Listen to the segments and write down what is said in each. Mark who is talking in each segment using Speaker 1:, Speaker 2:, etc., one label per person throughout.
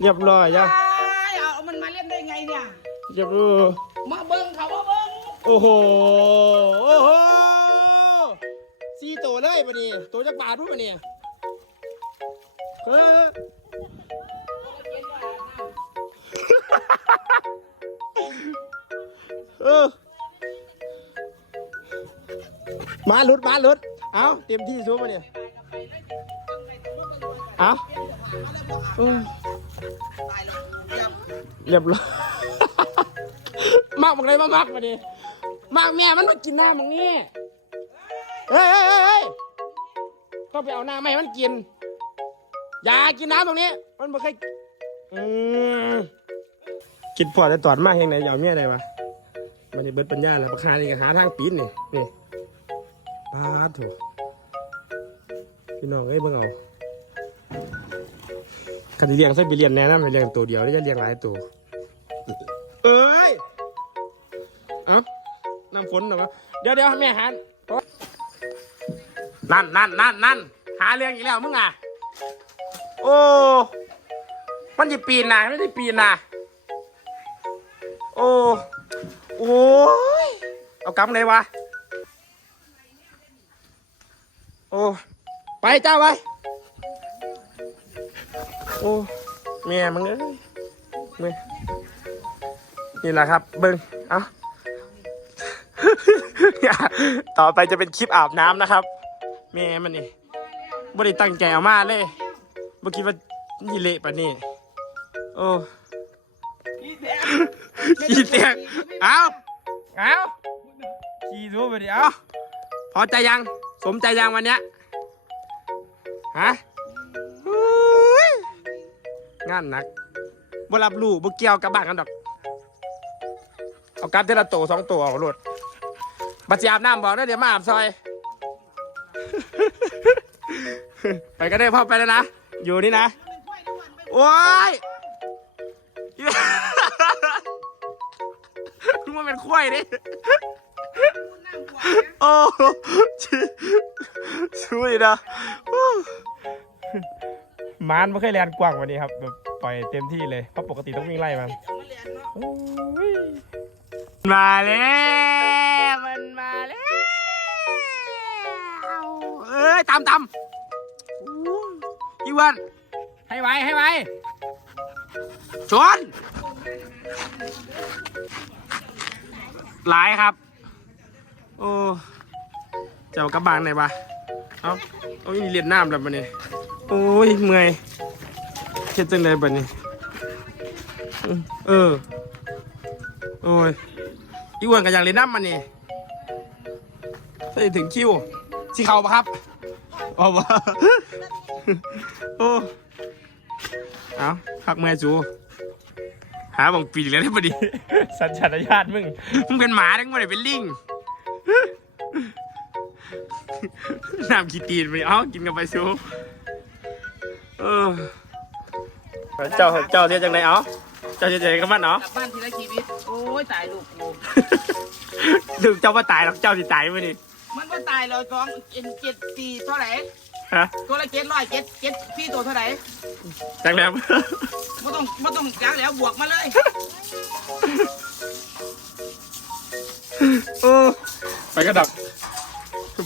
Speaker 1: เรียบร้อยจ้ะ
Speaker 2: ตายเอามันมาเล่นได้ไงเนี่ย
Speaker 1: เรียบร้อย
Speaker 2: มาเบิ้งเขามาเบิ้ง
Speaker 1: โอ้โห โอ้โหสี่ตัวเลยปะนี่ตัวจักบาทรู้ปะเนี่ยเออเออมาหลุดมาหลุดเอาเต็มที่ชัวร์ปะเนี่ยเอาอืม
Speaker 2: ตายแล้วเรียบ
Speaker 1: เรียบร้อย มากบังเลยมามักมาดิมากแม่มันมากินน้ำมึงนี่เฮ้ยเฮ้ยเฮ้ยเฮ้ยก็ไปเอาน้ำมาให้มันกิน อย่ากินน้ำตรงนี้ มันไม่เคยอืมคิดพอจะตอดมากยังไงยาวเมียอะไรวะมันจะเบิดปัญญาแล้วประคานี่ก็หาทางปีนนี่นี่ปาดถูพี่น้องเอ้ยเบิ่งเอา คันสิเลี้ยงใส่ไปเรียนแน่นะไปเลี้ยงตัวเดียวแล้วจะเลี้ยงหลายตัว เอ้ย เอ้าน้ำฝนเหรอวะเดี๋ยวเดี๋ยวแม่หันนั่นนั่นนั่นนั่นหาเรื่องอีกแล้วมึงอะ โอ้ มันจะปีนนะไม่ได้ปีนนะโอ้ โอ้ย เอากำเลยวะ โอ้ ไปเจ้าไป โอ้แม่มึงเอ้ยนี่แหละครับเบิ้งเอ้าต่อไปจะเป็นคลิปอาบน้ำนะครับแม่มันนี่บ่ได้ตั้งใจเอามาเลยบ่คิดว่านี่เละปะนี่โอ้ขี้เตียงเอาเอาขี้รู้ไปดิเอาพอใจยัง สมใจยังวันเนี้ยฮะ งานหนักบ่รับรู้บ่เกี่ยวกับบ้านกันดอก เอากลับเทละตัวสองตัวเอาโลดบัดสิอาบน้ำบอกนะเดี๋ยวมาอาบซอย ไปก็ได้พ่อไปแล้วนะ อยู่นี่นะ โอ้ยมึงมาเป็นควายดิโอ้ชิช่วยนะ มานไม่เคยเรียนกว้างกวันนี้ครับแบบปล่อยเต็มที่เลยเพราะปกติต้องวิ่งไล่มัน
Speaker 2: เอามาเรียนเนาะ
Speaker 1: โอ้ยมาแล้วมันมาแล้วเอ้ยตามตามอู้อีวันให้ไวให้ไวชนหลายครับ โอ้เจ้ากระบางไหนวะ เอาเอาอีเรียนน้ำแล้วบันนี้ โอ้ยเมื่อยเฮ็ดจังเลยบันนี้ เออ โอ้ย อีอ้วนก็อยากเล่นน้ำมันนี่ใส่ถึงคิวสีเขาปะครับเอาปะโอ้เอาพักเมื่อยจูหาบังปีกแล้วได้ปะดิสัญชาตญาณมึง มึงเป็นหมาทั้งหมดเลยเป็นลิง น้ำขี้ตีนไปเอ้ากินกันไปซูเออเจ้าเจ้าเรียกจังไงเอ้าเจ้าเรียกจังไงกับมันเนาะ
Speaker 2: กลับบ้านทีละชีวิต โอ้ยตายลูกกู
Speaker 1: ถึงเจ้าว่าตายหรอกเจ้าสิตายมื่อนี้
Speaker 2: มันก็ตายเลยท้องเอ็นเจ็ดสี่เท่าไหร่
Speaker 1: ฮะ
Speaker 2: ตัวละเจ็ดร้อยเจ็ดเจ็ดพี่ตัวเท่าไหร่
Speaker 1: จังแล้ว
Speaker 2: ไม่ต้องไม่ต้องจักแล้วบวกมาเลย
Speaker 1: โอ้ไปกระดับ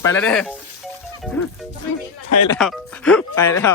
Speaker 1: ไปแล้วเด้ไปแล้ว ไปแล้ว